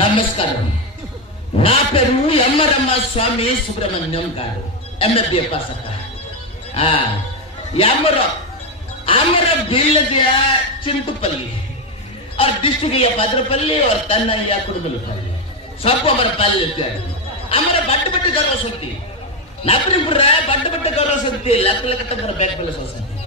నమస్కారం. నా పేరు ఎమ్మరమ్మ స్వామి సుబ్రహ్మణ్యం గారు, MFA पास था। हमारा बिल्ल दिया चिंतुपल्ली और डिस्ट्रिक्ट या भद्रपल्ली और तन्ना या कुड़बलपल्ली सबको हमारा पाल लेते हैं। हमारा बट्टे गौरव सकती नपरी बट्टे गौरव सकती लक लक बैक प्लेस हो सकती।